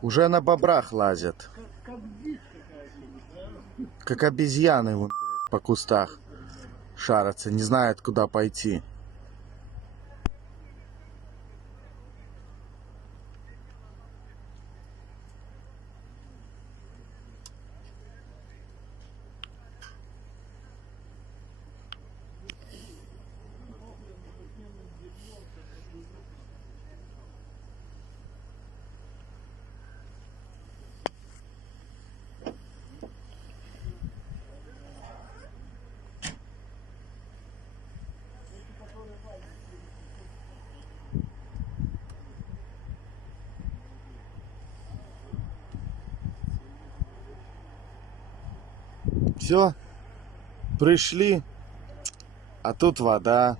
Уже на бобрах лазят. Как обезьяны вон, блядь, по кустах шарятся, не знают, куда пойти. Все, пришли, а тут вода.